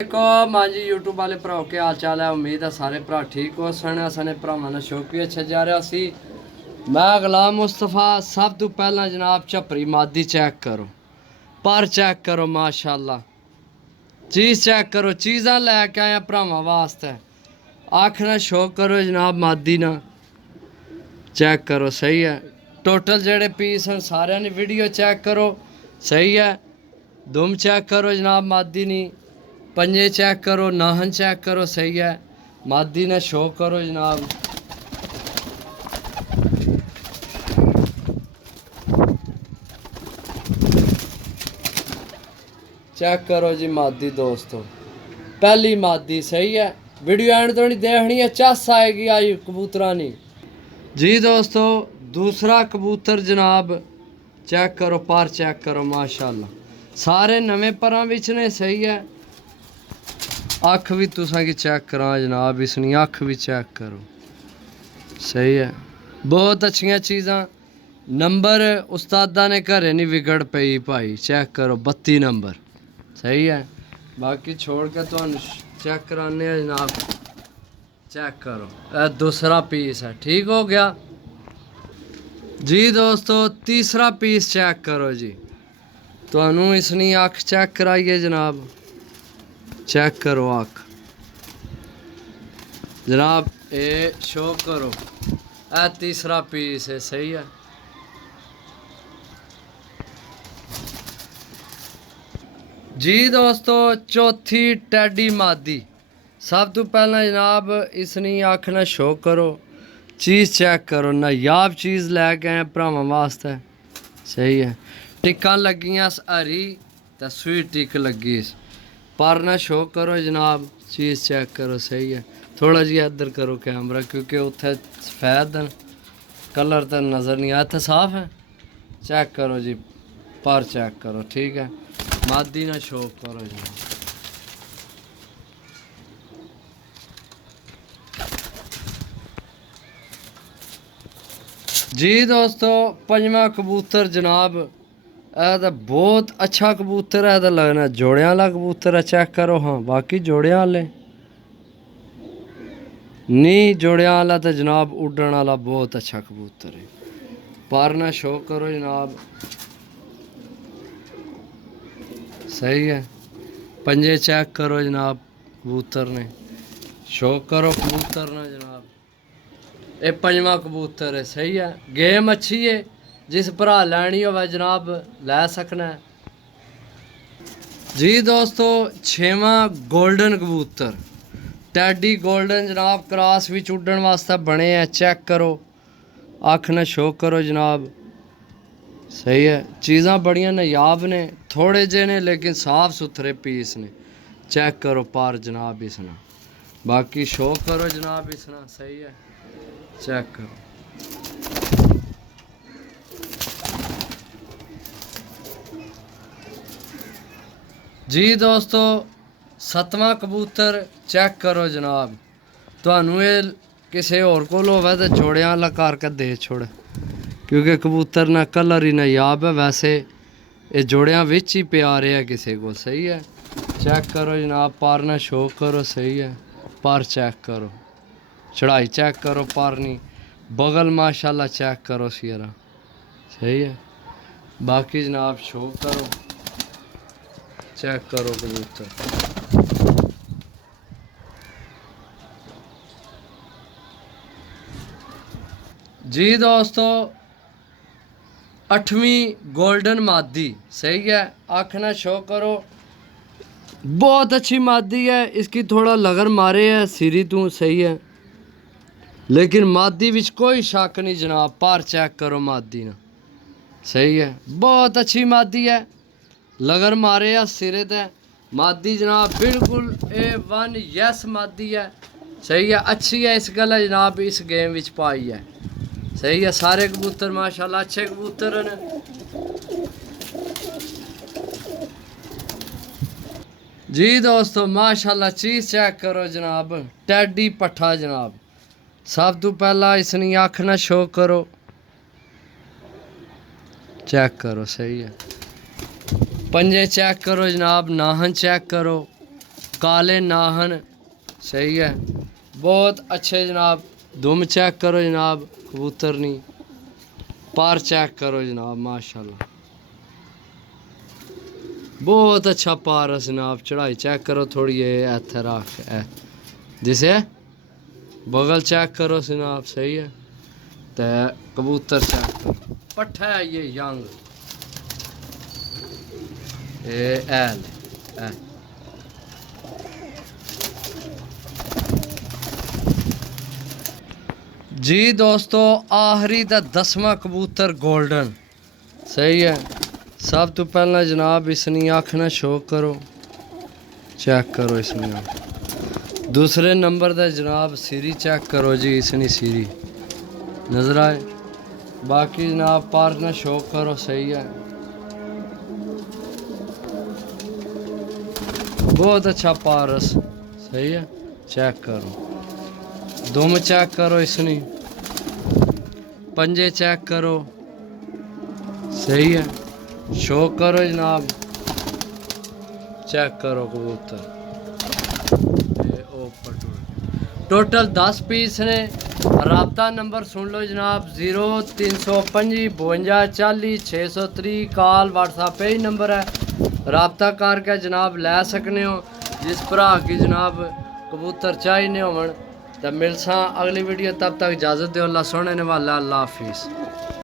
हाँ जी यूट्यूब वाले भराओ के हाल चाल है। उम्मीद है सारे भरा ठीक हो सने सने भरावां दा शौक भी अच्छा जा रहा सी। मैं गुलाम मुस्तफा। सब तो पहला जनाब झपरी मादी चेक करो, पर चेक करो माशाल्लाह, चीज़ चेक करो, चीज़ां लैके आया भरावां वास्ते। आखना शौक करो जनाब मादी ना चेक करो, सही है। टोटल जेड़े पीस हैं सारे ने वीडियो चेक करो, सही है। दुम चेक करो जनाब मादी नी, पंजे चेक करो, नाहन चेक करो, सही है। मादी ने शो करो जनाब, चेक करो जी मादी दोस्तों, पहली मादी, सही है। वीडियो एंड तो नहीं देखनी है, चस आएगी आई कबूतरा नहीं जी दोस्तों। दूसरा कबूतर जनाब चेक करो, पर चेक करो माशाल्लाह, सारे नवे परां विच ने, सही है। अख भी तुसा की चेक करा जनाब, इसनी अख भी चेक करो, सही है। बहुत अच्छिया चीज़ां। नंबर उस्तादा ने घरे नहीं बिगड़ पई भाई, चेक करो 32 नंबर, सही है। बाकी छोड़ के तो चेक कराने जनाब, चेक करो, यह दूसरा पीस है, ठीक हो गया जी दोस्तों। तीसरा पीस चेक करो जी, तो इसनी अख चेक कराइए जनाब, चेक करो अख जनाब, ये शो करो, यह तीसरा पीस है, सही है जी दोस्तों। चौथी टैडी मादी, सब तो पहला जनाब इसनी अख ना शो करो, चीज़ चेक करो, नायाब चीज़ लैके आए भरावां वास्ते, सही है। टिक्कां लगियां हरी तो सूई टिक लगी, पर ना शो करो जनाब, चीज़ चेक करो, सही है। थोड़ा जी इधर करो कैमरा, क्योंकि उत्थे सफेद कलर तो नज़र नहीं आया, इत्थे साफ है। चेक करो जी, पर चेक करो, ठीक है। मादी ना शो करो जनाब, जी दोस्तों। पंजवा कबूतर जनाब, यह बहुत अच्छा कबूतर है, तो लगना जोड़ियां वाला कबूतर है, चेक करो। हाँ बाकी जोड़ियां वाले नहीं, जोड़ियां वाला तो जनाब उड़न वाला बहुत अच्छा कबूतर है। पर ना शो करो जनाब, सही है। पंजे चेक करो जनाब, कबूतर ने शो करो, कबूतर ना जनाब, ये पंजवा कबूतर है, सही है। गेम अच्छी है, जिस भरा लैनी हो जनाब लै सकना है जी दोस्तों। छेवां गोल्डन कबूतर, टैडी गोल्डन जनाब, क्रॉस भी उड़न वास्ते बने हैं, चेक करो, अख ने शो करो जनाब, सही है। चीज़ां बड़ियां नायाब ने, थोड़े जे ने लेकिन साफ सुथरे पीस ने, चेक करो पर जनाब इसना, बाकी शो करो जनाब इसना, सही है। चेक करो जी दोस्तों। सतवां कबूतर चेक करो जनाब, थानू ये किसी होर कोल होवे तो जोड़ियां वाला करके दे छोड़, क्योंकि कबूतर ना कलर ही नायाब है, वैसे ये जोड़ियां विच ही प्यारे है किसी को, सही है। चेक करो जनाब, पर ना शो करो, सही है। पर चेक करो, चढ़ाई चेक करो, पर नहीं बगल माशाल्लाह चेक करो सियरा, सही है। बाकी जनाब शो करो, चेक करो कबूतर जी दोस्तों। अठवीं गोल्डन मादी, सही है। आखना शो करो, बहुत अच्छी मादी है, इसकी थोड़ा लगन मारे है सिरी तू, सही है। लेकिन मादी विच कोई शक नहीं जनाब, पर चेक करो मादी ना, सही है। बहुत अच्छी मादी है, लगन मारे है सिरे ते, मादी जनाब बिल्कुल A1 यस मादी है, सही है। अच्छी है, इस गल जनाब इस गेम विच पाई है, सही है। सारे कबूतर माशाल्लाह अच्छे कबूतर ने जी दोस्तों, माशाल्लाह। चीज़ चेक करो जनाब, टैडी पट्ठा जनाब, सब तो पहला इसनी अख ना शो करो, चेक करो, सही है। पंजे चेक करो जनाब, नाहन चेक करो, काले नाहन सही है, बहुत अच्छे जनाब। दुम चेक करो जनाब कबूतर नहीं, पर चेक करो जनाब माशाल्लाह, बहुत अच्छा पार है जनाब। चढ़ाई चेक करो थोड़ी, ये इत्थे रख जिसे बगल चेक करो जनाब सही है। तो कबूतर चेक करो, पट्ठा है ये यंग, ये एल है। जी दोस्तों आखिरी दा 10वां कबूतर गोल्डन सही है। सब तो पहला जनाब इसनी अख ना शो करो, चेक करो इसनी अख। दूसरे नंबर दा जनाब सीरी चेक करो जी, इसनी सीरी नजर आए। बाकी जनाब पार ना शो करो सही है, बहुत अच्छा पारस सही है। चेक करो दुम चेक करो इसनी, पंजे चेक करो सही है। शो करो जनाब, चेक करो कबूतर। टोटल 10 पीस ने। राबता नंबर सुन लो जनाब 0325 52 40 630। कॉल व्हाट्सएप पे ही नंबर है, राबता करके जनाब लै सकने हो। जिस भरा की जनाब कबूतर चाहिए होवन तो मिलसा अगली वीडियो। तब तक इजाज़त दो, अल्लाह सोने ने वाला, अल्लाह हाफिज़।